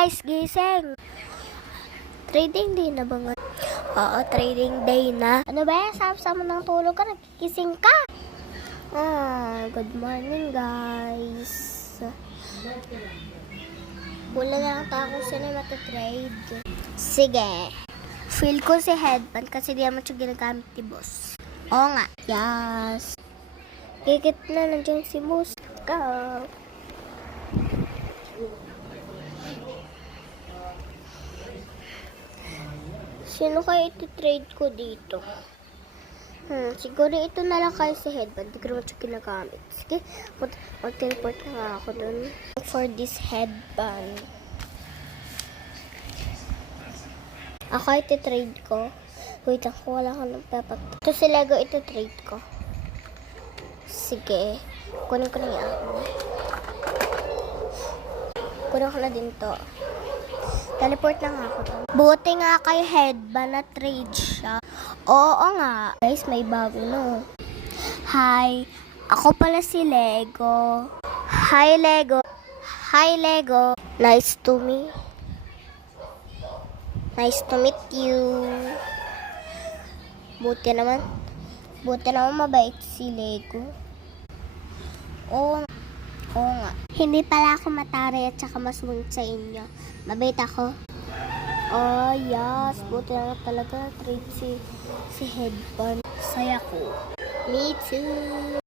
Guys, gising! Trading day na ba nga? Oo, trading day na. Ano ba yan? Sama-sama ng tulog ka, nagkikising ka. Good morning guys. Wala lang ako sila matatrade. Sige. Feel ko si headband kasi di naman siya ginagamit ni boss. Oo nga. Yes. Kikit na nandiyan si boss. Go. Sino kaya iti-trade ko dito? Siguro ito na lang kayo sa headband. Hindi ko naman siya ginagamit. Sige, mag-teleport na nga ako dun. For this headband. Ako iti-trade ko. Wait lang, wala ko ng pepat. Ito si Lego iti-trade ko. Sige, kunin ko na yan. Kunin ko na din to. Teleport na nga ako doon. Buti nga kay headband na trade siya. Oo nga. Guys, may bago no. Hi. Ako pala si Lego. Hi Lego. Hi Lego. Nice to meet you. Buti naman mabait si Lego. Oo nga. Hindi pala ako mataray at saka masungit sa inyo. Mabait ako. Oh, yes. Buti na talaga trade si headband. Saya ko. Me too.